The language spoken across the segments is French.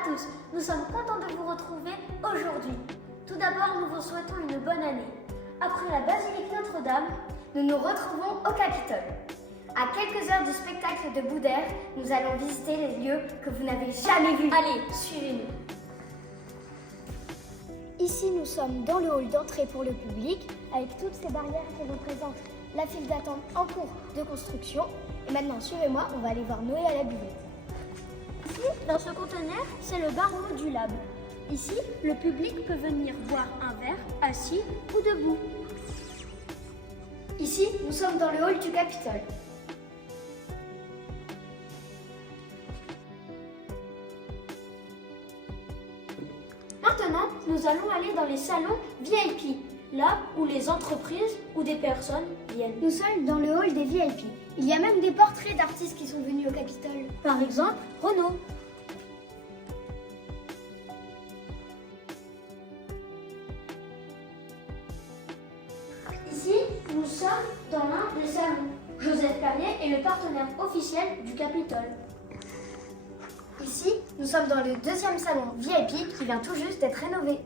à tous, nous sommes contents de vous retrouver aujourd'hui. Tout d'abord, nous vous souhaitons une bonne année. Après la basilique Notre-Dame, nous nous retrouvons au Capitole. À quelques heures du spectacle de Boudère, nous allons visiter les lieux que vous n'avez jamais vus. Allez, suivez-nous. Ici, nous sommes dans le hall d'entrée pour le public, avec toutes ces barrières qui représentent la file d'attente en cours de construction. Et maintenant, suivez-moi, on va aller voir Noé à la buvette. Ici, dans ce conteneur, c'est le bar modulable. Ici, le public peut venir boire un verre assis ou debout. Ici, nous sommes dans le hall du Capitole. Maintenant, nous allons aller dans les salons VIP, là où les entreprises ou des personnes viennent. Nous sommes dans le hall des VIP. Il y a même des portraits d'artistes qui sont venus au Capitole. Par exemple, Renaud. Ici, nous sommes dans l'un des salons. Joseph Carrier est le partenaire officiel du Capitole. Ici, nous sommes dans le deuxième salon VIP qui vient tout juste d'être rénové.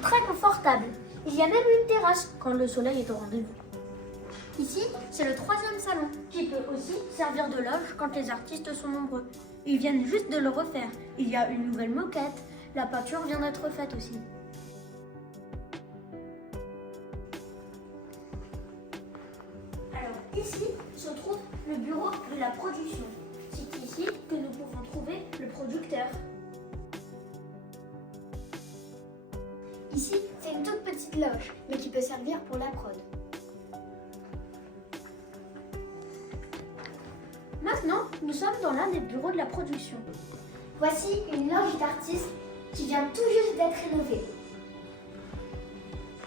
Très confortable. Il y a même une terrasse quand le soleil est au rendez-vous. Ici, c'est le troisième salon qui peut aussi servir de loge quand les artistes sont nombreux. Ils viennent juste de le refaire. Il y a une nouvelle moquette. La peinture vient d'être faite aussi. Alors ici se trouve le bureau de la production. C'est ici que nous pouvons trouver le producteur. Ici, c'est une toute petite loge, mais qui peut servir pour la prod. Maintenant, nous sommes dans l'un des bureaux de la production. Voici une loge d'artistes qui vient tout juste d'être rénovée.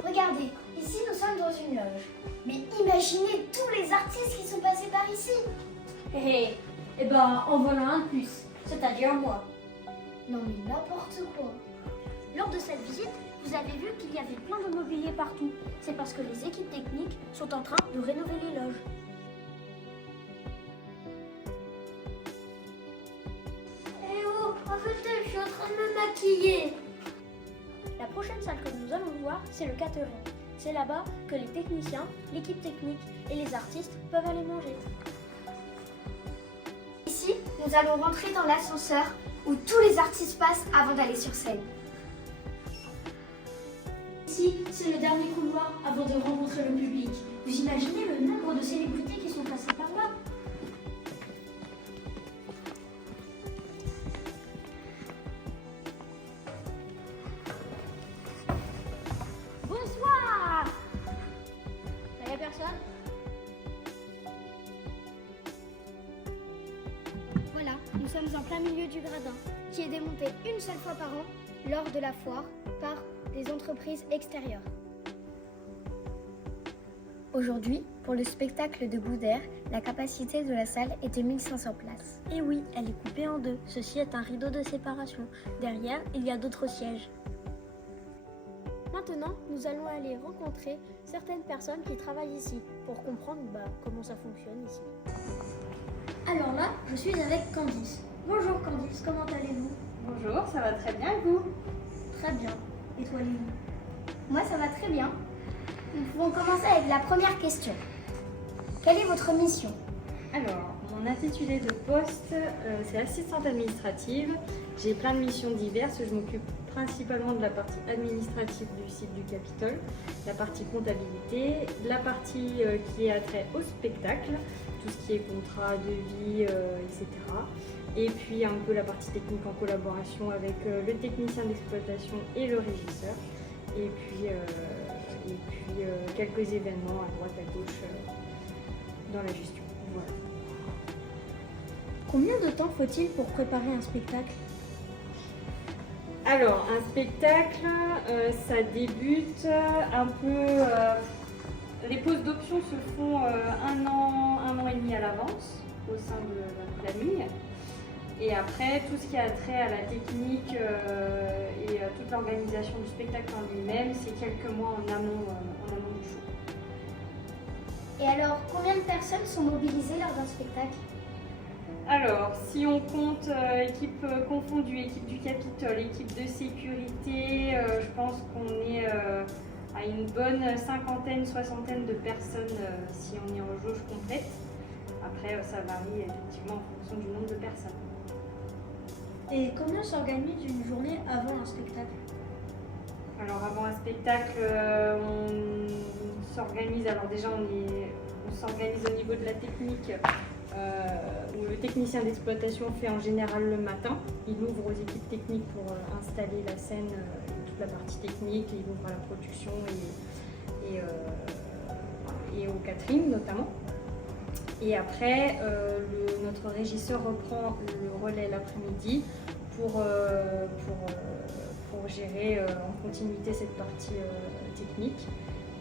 Regardez, ici nous sommes dans une loge. Mais imaginez tous les artistes qui sont passés par ici. Eh ben, en voilà un de plus, c'est-à-dire moi. Non mais n'importe quoi. Lors de cette visite, vous avez vu qu'il y avait plein de mobilier partout. C'est parce que les équipes techniques sont en train de rénover les loges. Eh oh, arrêtez, je suis en train de me maquiller. La prochaine salle que nous allons voir, c'est le catering. C'est là-bas que les techniciens, l'équipe technique et les artistes peuvent aller manger. Ici, nous allons rentrer dans l'ascenseur où tous les artistes passent avant d'aller sur scène. Ici, c'est le dernier couloir avant de rencontrer le public. Vous imaginez le nombre de célébrités qui sont passées par là? Bonsoir! Il n'y a personne? Voilà, nous sommes en plein milieu du gradin, qui est démonté une seule fois par an, lors de la foire, par des entreprises extérieures. Aujourd'hui, pour le spectacle de Boudère, la capacité de la salle est de 1500 places. Et oui, elle est coupée en deux. Ceci est un rideau de séparation. Derrière, il y a d'autres sièges. Maintenant, nous allons aller rencontrer certaines personnes qui travaillent ici pour comprendre comment ça fonctionne ici. Alors là, je suis avec Candice. Bonjour Candice, comment allez-vous? Bonjour, ça va très bien et vous? Très bien. Et toi, Lily? Moi, ça va très bien. Nous pouvons commencer avec la première question. Quelle est votre mission? Alors, mon intitulé de poste, c'est assistante administrative. J'ai plein de missions diverses. Je m'occupe principalement de la partie administrative du site du Capitole, la partie comptabilité, la partie qui a trait au spectacle, tout ce qui est contrat, devis, etc. Et puis un peu la partie technique en collaboration avec le technicien d'exploitation et le régisseur. Et puis quelques événements à droite, à gauche dans la gestion. Voilà. Combien de temps faut-il pour préparer un spectacle? Alors, un spectacle, ça débute un peu... les pauses d'options se font un an et demi à l'avance au sein de la planning. Et après, tout ce qui a trait à la technique et toute l'organisation du spectacle en lui-même, c'est quelques mois en amont du show. Et alors, combien de personnes sont mobilisées lors d'un spectacle? Alors, si on compte équipe confondue, équipe du Capitole, équipe de sécurité, je pense qu'on est à une bonne cinquantaine, soixantaine de personnes si on est en jauge complète. Après, ça varie effectivement en fonction du nombre de personnes. Et comment s'organise une journée avant un spectacle? Alors, avant un spectacle, on s'organise. Alors déjà, on s'organise au niveau de la technique. Où le technicien d'exploitation fait en général le matin. Il ouvre aux équipes techniques pour installer la scène et toute la partie technique, et il ouvre à la production et au catering notamment. Et après, notre régisseur reprend le relais l'après-midi pour gérer en continuité cette partie technique.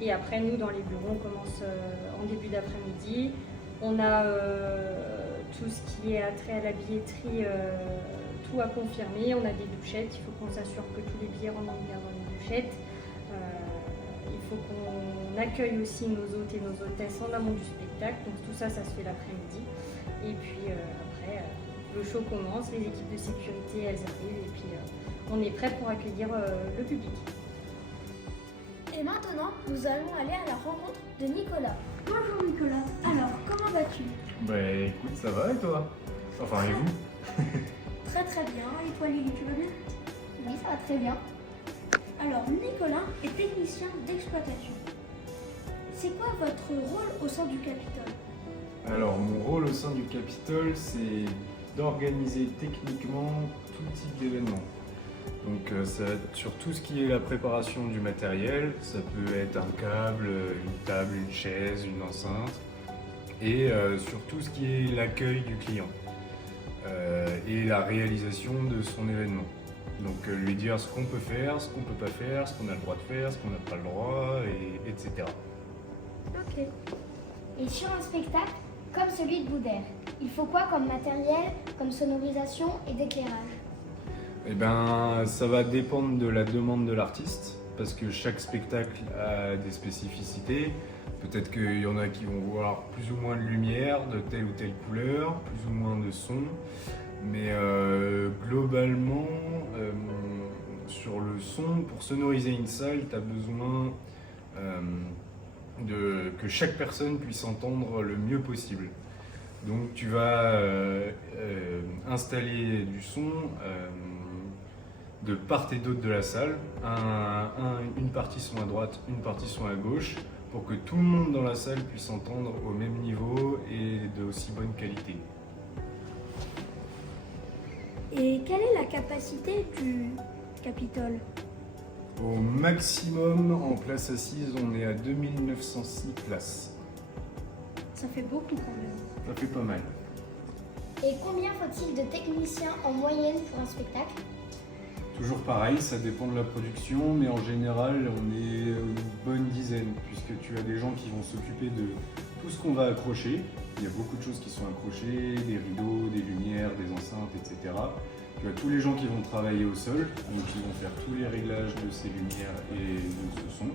Et après, nous, dans les bureaux, on commence en début d'après-midi. On a tout ce qui est attrait à la billetterie, tout à confirmer. On a des douchettes, il faut qu'on s'assure que tous les billets rentrent bien dans les douchettes. Il faut qu'on accueille aussi nos hôtes et nos hôtesses en amont du spectacle. Donc tout ça, ça se fait l'après-midi. Et puis après, le show commence, les équipes de sécurité, elles arrivent. Et puis on est prêt pour accueillir le public. Et maintenant, nous allons aller à la rencontre de Nicolas. Bonjour Nicolas, alors comment vas-tu? Bah écoute, ça va et toi? Enfin, et vous? Très très bien, et toi Lily, tu vas bien? Oui, ça va très bien. Alors Nicolas est technicien d'exploitation. C'est quoi votre rôle au sein du Capitole? Alors, mon rôle au sein du Capitole, c'est d'organiser techniquement tout type d'événement. Donc ça va être sur tout ce qui est la préparation du matériel, ça peut être un câble, une table, une chaise, une enceinte, et sur tout ce qui est l'accueil du client et la réalisation de son événement. Donc lui dire ce qu'on peut faire, ce qu'on peut pas faire, ce qu'on a le droit de faire, ce qu'on n'a pas le droit, etc. Ok. Et sur un spectacle comme celui de Boudère, il faut quoi comme matériel, comme sonorisation et d'éclairage? Eh ben, ça va dépendre de la demande de l'artiste, parce que chaque spectacle a des spécificités. Peut-être qu'il y en a qui vont voir plus ou moins de lumière, de telle ou telle couleur, plus ou moins de son. Mais globalement, sur le son, pour sonoriser une salle, tu as besoin que chaque personne puisse entendre le mieux possible. Donc tu vas installer du son de part et d'autre de la salle, une partie son à droite, une partie son à gauche, pour que tout le monde dans la salle puisse entendre au même niveau et de aussi bonne qualité. Et quelle est la capacité du Capitole? Au maximum, en place assise, on est à 2906 places. Ça fait beaucoup quand même. Ça fait pas mal. Et combien faut-il de techniciens en moyenne pour un spectacle? Toujours pareil, ça dépend de la production, mais en général, on est une bonne dizaine, puisque tu as des gens qui vont s'occuper de tout ce qu'on va accrocher. Il y a beaucoup de choses qui sont accrochées, des rideaux, des lumières, des enceintes, etc. Tu as tous les gens qui vont travailler au sol, donc qui vont faire tous les réglages de ces lumières et de ce son.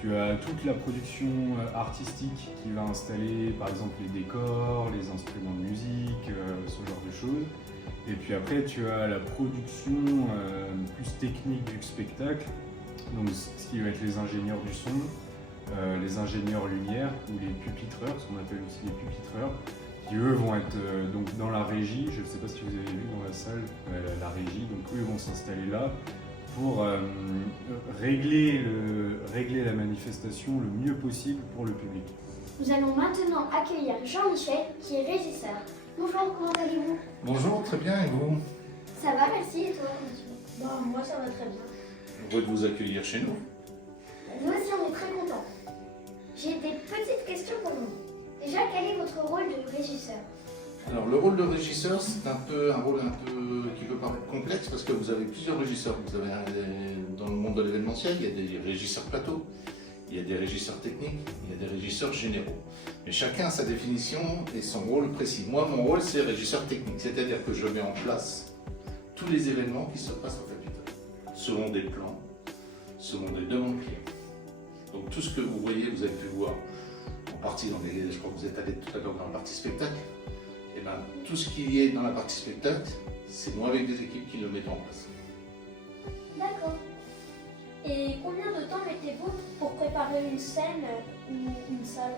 Tu as toute la production artistique qui va installer par exemple les décors, les instruments de musique, ce genre de choses. Et puis après tu as la production plus technique du spectacle, donc ce qui va être les ingénieurs du son, les ingénieurs lumière ou les pupitreurs, ce qu'on appelle aussi les pupitreurs, qui eux vont être donc dans la régie. Je ne sais pas si vous avez vu dans la salle la régie, donc eux vont s'installer là pour régler la manifestation le mieux possible pour le public. Nous allons maintenant accueillir Jean-Michel qui est régisseur. Bonjour, comment allez-vous? Bonjour, très bien, et vous? Ça va, merci, et toi? Moi ça va très bien. Heureux de vous accueillir chez nous. Nous aussi on est très contents. J'ai des petites questions pour vous. Déjà, quel est votre rôle de régisseur? Alors, le rôle de régisseur, c'est un rôle qui peut paraître complexe parce que vous avez plusieurs régisseurs. Vous avez dans le monde de l'événementiel, il y a des régisseurs plateau, il y a des régisseurs techniques, il y a des régisseurs généraux. Mais chacun a sa définition et son rôle précis. Moi, mon rôle, c'est régisseur technique, c'est-à-dire que je mets en place tous les événements qui se passent au Capitole, selon des plans, selon des demandes clients. Donc tout ce que vous voyez, vous avez pu voir en partie je crois que vous êtes allé tout à l'heure dans la partie spectacle, et ben, tout ce qui est dans la partie spectacle, c'est moi avec des équipes qui le mettent en place. D'accord. Et combien de temps mettez-vous pour préparer une scène ou une salle?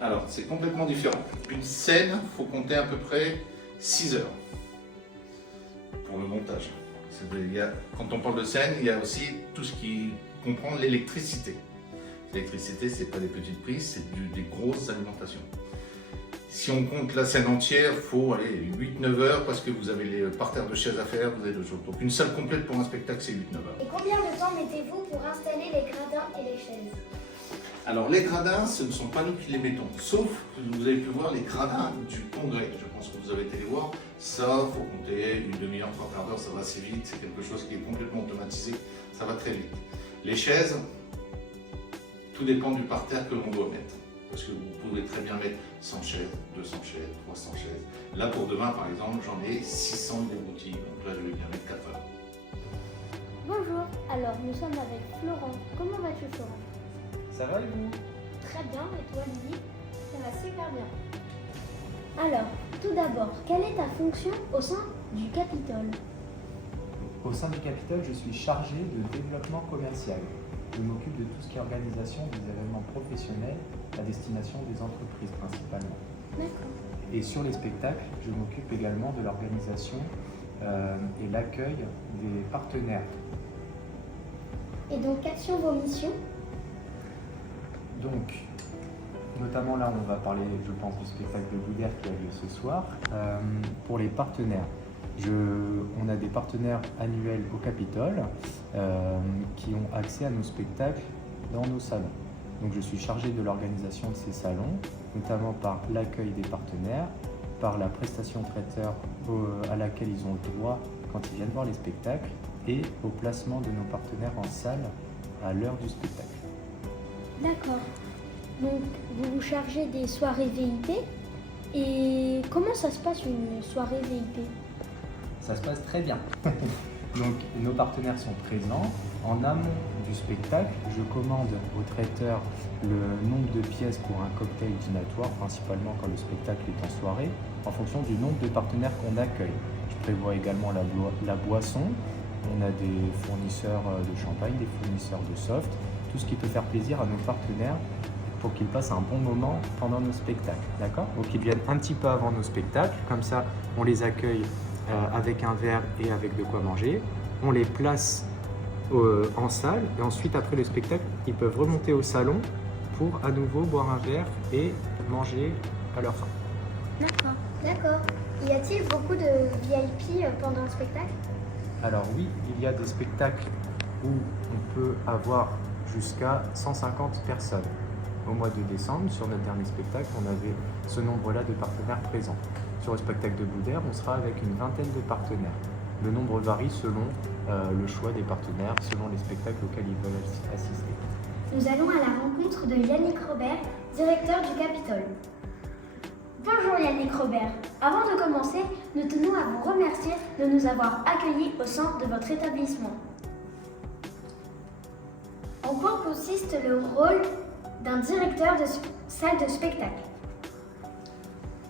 Alors, c'est complètement différent. Une scène, il faut compter à peu près 6 heures pour le montage. Quand on parle de scène, il y a aussi tout ce qui comprend l'électricité. L'électricité, ce n'est pas des petites prises, c'est des grosses alimentations. Si on compte la scène entière, il faut aller 8-9 heures parce que vous avez les parterres de chaises à faire, vous avez d'autres choses. Donc une salle complète pour un spectacle, c'est 8-9 heures. Et combien de temps mettez-vous pour installer les gradins et les chaises? Alors les gradins, ce ne sont pas nous qui les mettons, sauf que vous avez pu voir les gradins du congrès. Je pense que vous avez été les voir. Ça, il faut compter une demi-heure, 3 quarts d'heure, ça va assez vite. C'est quelque chose qui est complètement automatisé, ça va très vite. Les chaises, tout dépend du parterre que l'on doit mettre. Parce que vous pouvez très bien mettre 100 chaises, 200 chaises, 300 chaises. Là pour demain par exemple, j'en ai 600 déboutis, donc là je vais bien mettre 4 heures. Bonjour, alors nous sommes avec Florent. Comment vas-tu Florent? Ça va et vous? Très bien, et toi Lily? Ça va super bien. Alors, tout d'abord, quelle est ta fonction au sein du Capitole? Au sein du Capitole, je suis chargé de développement commercial. Je m'occupe de tout ce qui est organisation des événements professionnels à destination des entreprises principalement. D'accord. Et sur les spectacles, je m'occupe également de l'organisation et l'accueil des partenaires. Et donc, quelles sont vos missions? Donc, notamment là, on va parler, je pense, du spectacle de Boudère qui a lieu ce soir. Pour les partenaires, on a des partenaires annuels au Capitole qui ont accès à nos spectacles dans nos salons. Donc je suis chargé de l'organisation de ces salons, notamment par l'accueil des partenaires, par la prestation traiteur à laquelle ils ont le droit quand ils viennent voir les spectacles et au placement de nos partenaires en salle à l'heure du spectacle. D'accord. Donc, vous vous chargez des soirées VIP. Et comment ça se passe une soirée VIP? Ça se passe très bien. Donc nos partenaires sont présents. En amont du spectacle, je commande au traiteur le nombre de pièces pour un cocktail dînatoire, principalement quand le spectacle est en soirée, en fonction du nombre de partenaires qu'on accueille. Je prévois également la boisson. On a des fournisseurs de champagne, des fournisseurs de soft, tout ce qui peut faire plaisir à nos partenaires pour qu'ils passent un bon moment pendant nos spectacles. D'accord? Donc ils viennent un petit peu avant nos spectacles, comme ça on les accueille avec un verre et avec de quoi manger. On les place en salle et ensuite après le spectacle, ils peuvent remonter au salon pour à nouveau boire un verre et manger à leur faim. D'accord, d'accord. Y a-t-il beaucoup de VIP pendant le spectacle? Alors oui, il y a des spectacles où on peut avoir jusqu'à 150 personnes. Au mois de décembre, sur notre dernier spectacle, on avait ce nombre-là de partenaires présents. Sur le spectacle de Boudère, on sera avec une vingtaine de partenaires. Le nombre varie selon le choix des partenaires, selon les spectacles auxquels ils veulent assister. Nous allons à la rencontre de Yannick Robert, directeur du Capitole. Bonjour Yannick Robert. Avant de commencer, nous tenons à vous remercier de nous avoir accueillis au sein de votre établissement. En quoi consiste le rôle d'un directeur de salle de spectacle?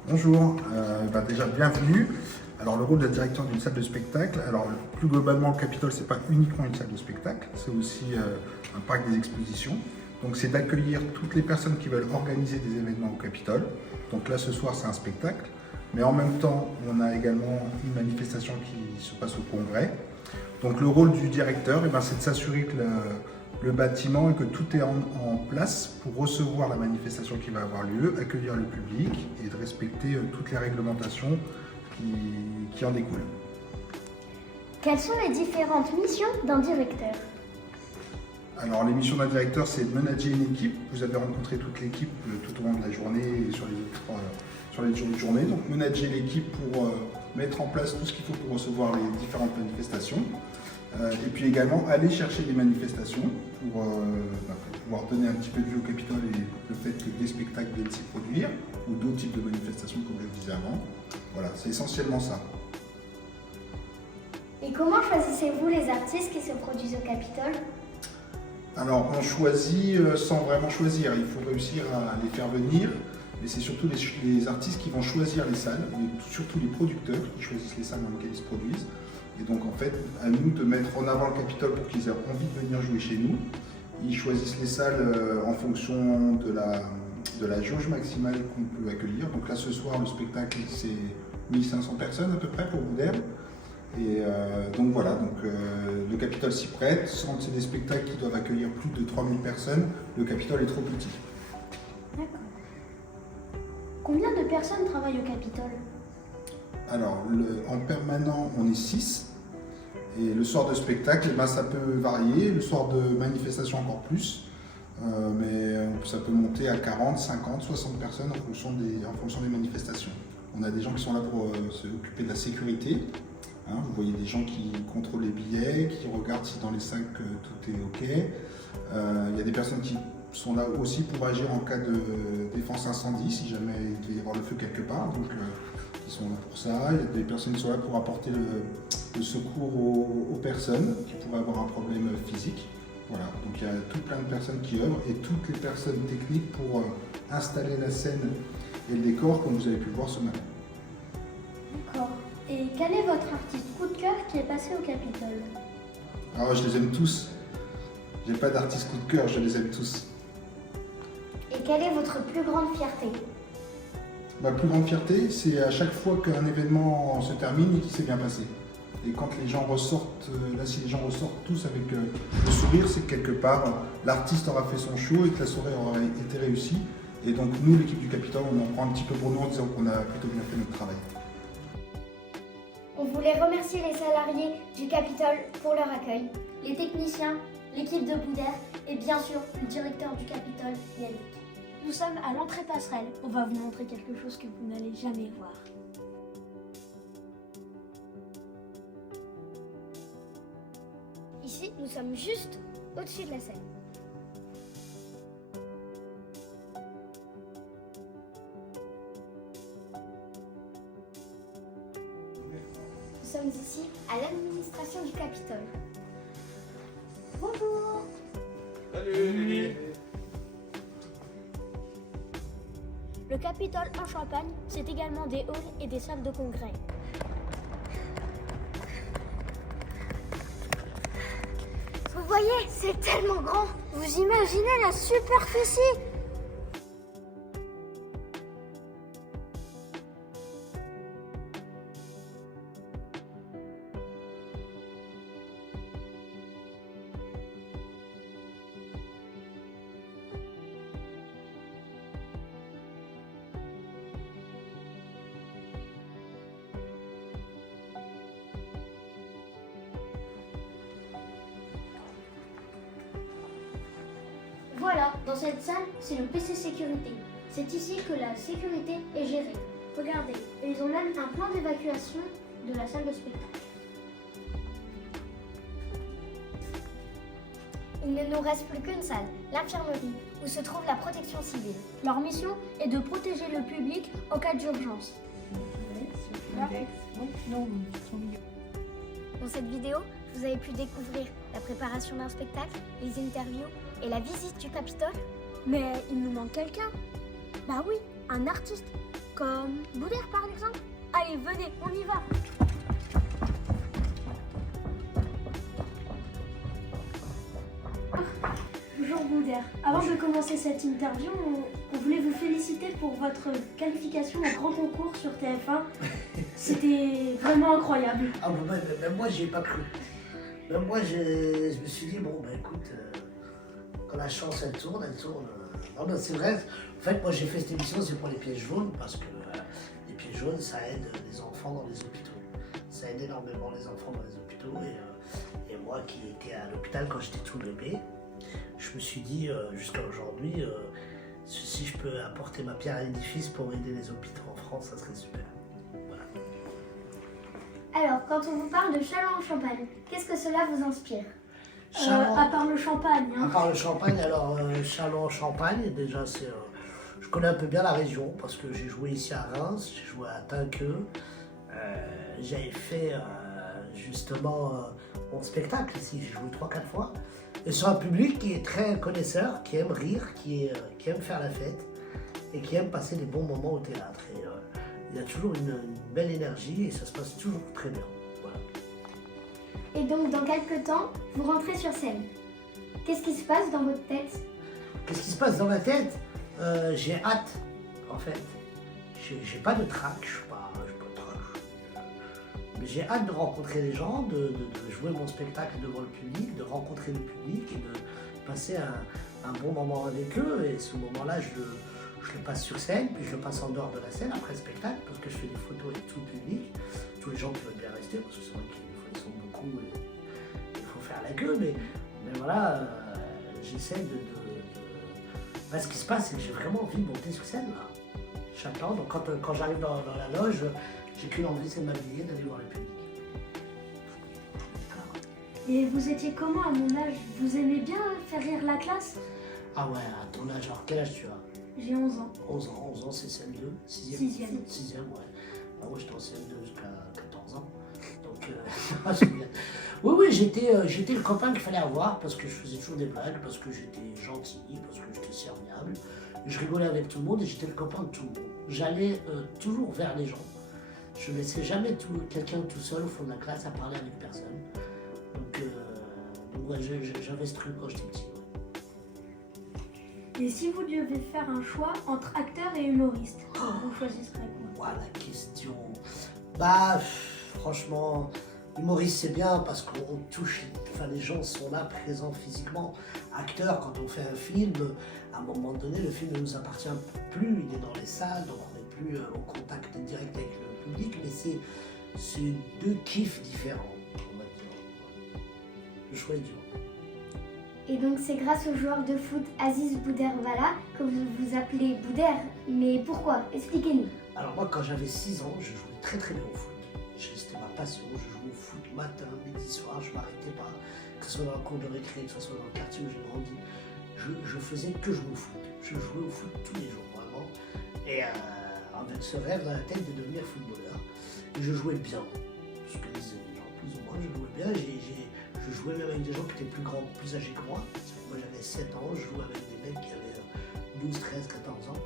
Bonjour, déjà bienvenue. Alors le rôle d'un directeur d'une salle de spectacle, alors plus globalement le Capitole c'est pas uniquement une salle de spectacle, c'est aussi un parc des expositions. Donc c'est d'accueillir toutes les personnes qui veulent organiser des événements au Capitole. Donc là ce soir c'est un spectacle, mais en même temps on a également une manifestation qui se passe au congrès. Donc le rôle du directeur c'est de s'assurer que le bâtiment et que tout est en place pour recevoir la manifestation qui va avoir lieu, accueillir le public et de respecter toutes les réglementations qui en découlent. Quelles sont les différentes missions d'un directeur? Alors les missions d'un directeur, c'est de manager une équipe. Vous avez rencontré toute l'équipe tout au long de la journée et sur les autres journées. Donc manager l'équipe pour mettre en place tout ce qu'il faut pour recevoir les différentes manifestations. Et puis également aller chercher des manifestations pour pouvoir donner un petit peu de vie au Capitole et le fait que des spectacles viennent s'y produire ou d'autres types de manifestations comme je le disais avant. Voilà, c'est essentiellement ça. Et comment choisissez-vous les artistes qui se produisent au Capitole? Alors on choisit sans vraiment choisir, il faut réussir à les faire venir mais c'est surtout les artistes qui vont choisir les salles, mais surtout les producteurs qui choisissent les salles dans lesquelles ils se produisent. Et donc en fait, à nous de mettre en avant le Capitole pour qu'ils aient envie de venir jouer chez nous. Ils choisissent les salles en fonction de la jauge maximale qu'on peut accueillir. Donc là ce soir, le spectacle c'est 1500 personnes à peu près pour Boudère. Et donc voilà, le Capitole s'y prête. Sans c'est des spectacles qui doivent accueillir plus de 3000 personnes, le Capitole est trop petit. D'accord. Combien de personnes travaillent au Capitole? Alors, en permanent, on est 6. Et le soir de spectacle, ça peut varier. Le soir de manifestation, encore plus. Mais ça peut monter à 40, 50, 60 personnes en fonction des manifestations. On a des gens qui sont là pour s'occuper de la sécurité. Hein, vous voyez des gens qui contrôlent les billets, qui regardent si dans les sacs tout est OK. Il y a des personnes qui sont là aussi pour agir en cas de défense incendie, si jamais il devait y avoir le feu quelque part. Donc, ils sont là pour ça. Il y a des personnes qui sont là pour apporter le secours aux personnes qui pourraient avoir un problème physique. Voilà. Donc, il y a tout plein de personnes qui œuvrent et toutes les personnes techniques pour installer la scène et le décor, comme vous avez pu le voir ce matin. D'accord. Et quel est votre artiste coup de cœur qui est passé au Capitole? Alors, je les aime tous. J'ai pas d'artiste coup de cœur, je les aime tous. Et quelle est votre plus grande fierté? Ma plus grande fierté, c'est à chaque fois qu'un événement se termine et qu'il s'est bien passé. Et quand les gens ressortent, là si les gens ressortent tous avec le sourire, c'est que quelque part l'artiste aura fait son show et que la soirée aura été réussie. Et donc nous, l'équipe du Capitole, on en prend un petit peu pour nous en disant qu'on a plutôt bien fait notre travail. On voulait remercier les salariés du Capitole pour leur accueil, les techniciens, l'équipe de Boudère et bien sûr le directeur du Capitole, Yannick. Nous sommes à l'entrée passerelle. On va vous montrer quelque chose que vous n'allez jamais voir. Ici, nous sommes juste au-dessus de la scène. Nous sommes ici à l'administration du Capitole. Bonjour. Salut. Le Capitole en Champagne, c'est également des halls et des salles de congrès. Vous voyez, c'est tellement grand. Vous imaginez la superficie? Voilà, dans cette salle, c'est le PC sécurité. C'est ici que la sécurité est gérée. Regardez, ils ont même un plan d'évacuation de la salle de spectacle. Il ne nous reste plus qu'une salle, l'infirmerie, où se trouve la protection civile. Leur mission est de protéger le public en cas d'urgence. Dans cette vidéo, vous avez pu découvrir la préparation d'un spectacle, les interviews et la visite du Capitole. Mais il nous manque quelqu'un. Bah oui, un artiste, comme Boudère par exemple. Allez, venez, on y va. Bonjour Boudère. Avant de commencer cette interview, on voulait vous féliciter pour votre qualification au grand concours sur TF1. C'était vraiment incroyable. Ah bon, même moi j'y ai pas cru. Même moi je me suis dit bon bah écoute, quand la chance elle tourne. Non mais c'est vrai, en fait moi j'ai fait cette émission c'est pour les pièges jaunes parce que les pièges jaunes ça aide les enfants dans les hôpitaux. Ça aide énormément les enfants dans les hôpitaux et moi qui étais à l'hôpital quand j'étais tout bébé, je me suis dit jusqu'à aujourd'hui, si je peux apporter ma pierre à l'édifice pour aider les hôpitaux en France, ça serait super. Voilà. Alors, quand on vous parle de Châlons-en-Champagne, qu'est-ce que cela vous inspire? Châlons- À part le champagne. À part le champagne, alors Châlons-en-Champagne, déjà je connais un peu bien la région parce que j'ai joué ici à Reims, j'ai joué à Tinqueux, j'avais fait justement mon spectacle ici, j'ai joué 3-4 fois. Et sur un public qui est très connaisseur, qui aime rire, qui aime faire la fête. et qui aime passer des bons moments au théâtre. Et il y a toujours une belle énergie et ça se passe toujours très bien. Voilà. Et donc, dans quelques temps, vous rentrez sur scène. Qu'est-ce qui se passe dans votre tête? Qu'est-ce qui se passe dans ma tête? J'ai hâte, en fait. J'ai pas de trac, je suis pas trac. Mais j'ai hâte de rencontrer les gens, de jouer mon spectacle devant le public, de rencontrer le public et de passer un bon moment avec eux. Et ce moment-là, je le passe sur scène, puis je le passe en dehors de la scène après le spectacle, parce que je fais des photos avec tout le public, tous les gens qui veulent bien rester, parce que c'est vrai qu'ils sont beaucoup et il faut faire la queue, mais voilà, j'essaie Là, ce qui se passe, c'est que j'ai vraiment envie de monter sur scène, là. J'attends, donc quand j'arrive dans la loge, j'ai qu'une envie, c'est de m'habiller, d'aller voir le public. Et vous étiez comment à mon âge? Vous aimez bien faire rire la classe? Ah ouais, à ton âge, alors quel âge tu as? J'ai 11 ans. 11 ans, c'est CM2, 6e. 6e, ouais. Bah, moi j'étais en CM2 jusqu'à 14 ans. Donc, c'est bien. Oui, j'étais le copain qu'il fallait avoir parce que je faisais toujours des blagues, parce que j'étais gentil, parce que j'étais serviable. Je rigolais avec tout le monde et j'étais le copain de tout le monde. J'allais toujours vers les gens. Je ne laissais jamais quelqu'un tout seul au fond de la classe à parler avec personne. Donc ouais, j'avais ce truc quand j'étais petit. Et si vous deviez faire un choix entre acteur et humoriste, vous choisirez quoi? Voilà la question. Bah, franchement, humoriste c'est bien parce qu'on touche, enfin les gens sont là présents physiquement. Acteur, quand on fait un film, à un moment donné, le film ne nous appartient plus, il est dans les salles, donc on n'est plus au contact direct avec le public, mais c'est deux kiffs différents, on va dire. Le choix est dur. Et donc c'est grâce au joueur de foot Aziz Boudervala que vous vous appelez Bouder. Mais pourquoi? Expliquez-nous. Alors moi, quand j'avais 6 ans, je jouais très très bien au foot. C'était ma passion, je jouais au foot matin, midi, soir, je m'arrêtais pas, que ce soit dans la cour de récré, que ce soit dans le quartier où j'ai grandi. Je faisais que jouer au foot. Je jouais au foot tous les jours, vraiment. Et avec ce rêve dans la tête de devenir footballeur. Et je jouais bien. Je connaissais les gens plus ou moins, je jouais bien. Je jouais même avec des gens qui étaient plus grands, plus âgés que moi. Moi j'avais 7 ans, je jouais avec des mecs qui avaient 12, 13, 14 ans.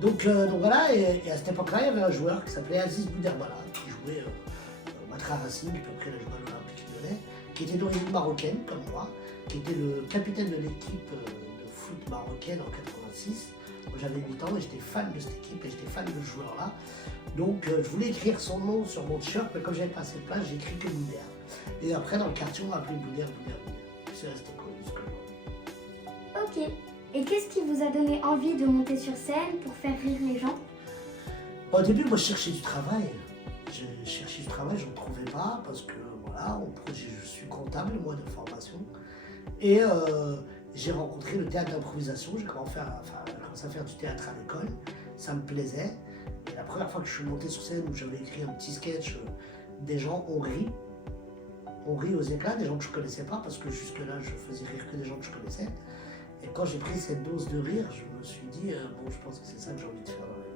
Donc voilà, et à cette époque-là, il y avait un joueur qui s'appelait Aziz Boudervala, qui jouait au Matra Racing, puis après il a joué à l'Olympique Lyonnais, qui était d'origine marocaine, comme moi, qui était le capitaine de l'équipe de foot marocaine en 86. Moi j'avais 8 ans et j'étais fan de cette équipe et j'étais fan de ce joueur-là. Donc je voulais écrire son nom sur mon t-shirt, mais comme j'avais pas assez de place, j'ai écrit que Bouder. Et après dans le quartier, on m'a appelé Bouder. C'est resté connu jusqu'à Ok. Et qu'est-ce qui vous a donné envie de monter sur scène pour faire rire les gens? Au début, moi je cherchais du travail. Je cherchais du travail, je ne trouvais pas parce que voilà, je suis comptable moi de formation. Et j'ai rencontré le théâtre d'improvisation, j'ai commencé à faire du théâtre à l'école, ça me plaisait. Et la première fois que je suis monté sur scène où j'avais écrit un petit sketch, des gens ont ri. On rit aux éclats, des gens que je ne connaissais pas parce que jusque-là je faisais rire que des gens que je connaissais. Et quand j'ai pris cette dose de rire, je me suis dit, bon, je pense que c'est ça que j'ai envie de faire dans la vie.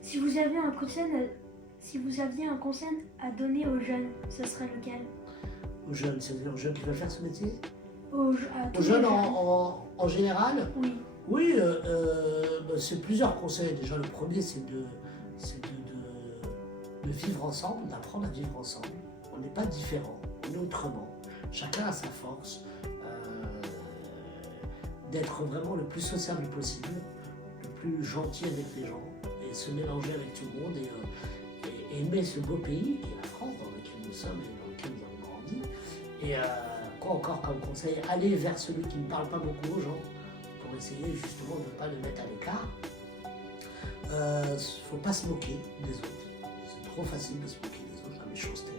Si vous aviez un conseil à donner aux jeunes, ce serait lequel? Aux jeunes, c'est-à-dire aux jeunes qui veulent faire ce métier? Aux jeunes en général? Oui. Oui, c'est plusieurs conseils. Déjà, le premier, c'est de vivre ensemble, d'apprendre à vivre ensemble. On n'est pas différents, on est autrement. Chacun a sa force. D'être vraiment le plus sociable possible, le plus gentil avec les gens, et se mélanger avec tout le monde, et aimer ce beau pays qui est la France, dans lequel nous sommes et dans lequel nous avons grandi. Et quoi encore comme conseil? Aller vers celui qui ne parle pas beaucoup aux gens, pour essayer justement de ne pas le mettre à l'écart. Faut pas se moquer des autres. C'est trop facile de se moquer des autres, la méchanceté.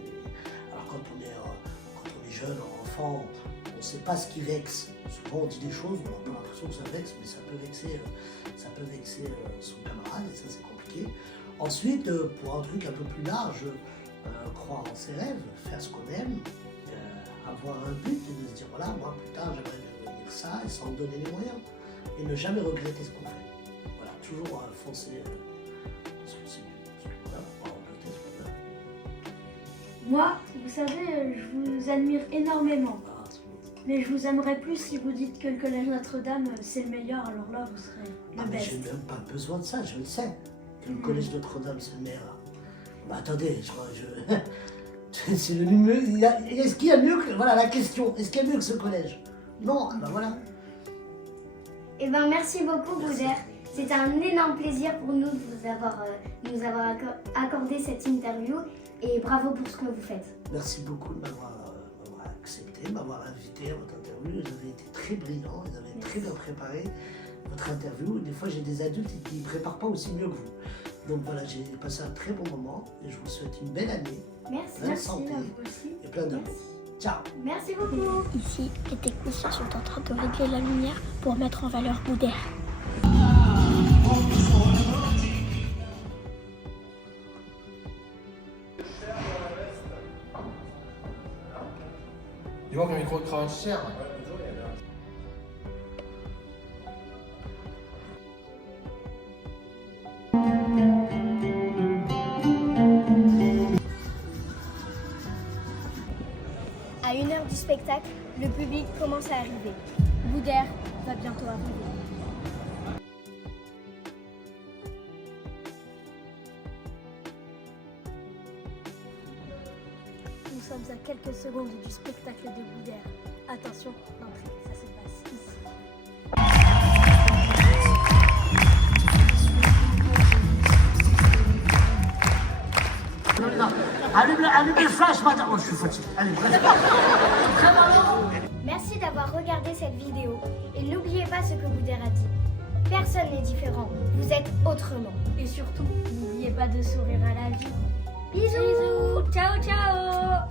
Alors quand on est jeune, enfant, on ne sait pas ce qui vexe. Souvent on dit des choses, on n'a pas l'impression que ça vexe, mais ça peut vexer son camarade et ça c'est compliqué. Ensuite, pour un truc un peu plus large, croire en ses rêves, faire ce qu'on aime, avoir un but et de se dire voilà, moi plus tard j'aimerais devenir ça et s'en donner les moyens. Et ne jamais regretter ce qu'on fait. Voilà, toujours foncer parce que c'est voilà, pas regretter ce qu'on fait. Moi, vous savez, je vous admire énormément. Ah, c'est bon. Mais je vous aimerais plus si vous dites que le collège Notre-Dame, c'est le meilleur, alors là, vous serez Ah, le mais best. j'ai même pas besoin de ça, je le sais. Que le collège Notre-Dame, c'est le meilleur. Bah attendez, c'est le mieux. Est-ce qu'il y a mieux que. Voilà la question. Est-ce qu'il y a mieux que ce collège? Non, ah bah voilà. Eh ben, merci beaucoup, Boudère. C'était un énorme plaisir pour nous de nous avoir accordé cette interview et bravo pour ce que vous faites. Merci beaucoup de m'avoir accepté, de m'avoir invité à votre interview. Vous avez été très brillants, vous avez très bien préparé votre interview. Des fois, j'ai des adultes qui ne préparent pas aussi mieux que vous. Donc voilà, j'ai passé un très bon moment et je vous souhaite une belle année. Merci, plein de santé à vous aussi. et plein d'amour. Ciao. Merci beaucoup. Ici, les techniciens sont en train de régler la lumière pour mettre en valeur Boudère. Il manque un micro-cravate cher. À 1 heure du spectacle, le public commence à arriver. Boudère va bientôt arriver. Nous sommes à quelques secondes du spectacle de Boudère. Attention, l'entrée, ça se passe ici. Allume le flash, madame. Oh, je suis fatigué. Allez, Merci d'avoir regardé cette vidéo et n'oubliez pas ce que Boudère a dit. Personne n'est différent, vous êtes autrement. Et surtout, n'oubliez pas de sourire à la vie. Bisous. Ciao, ciao.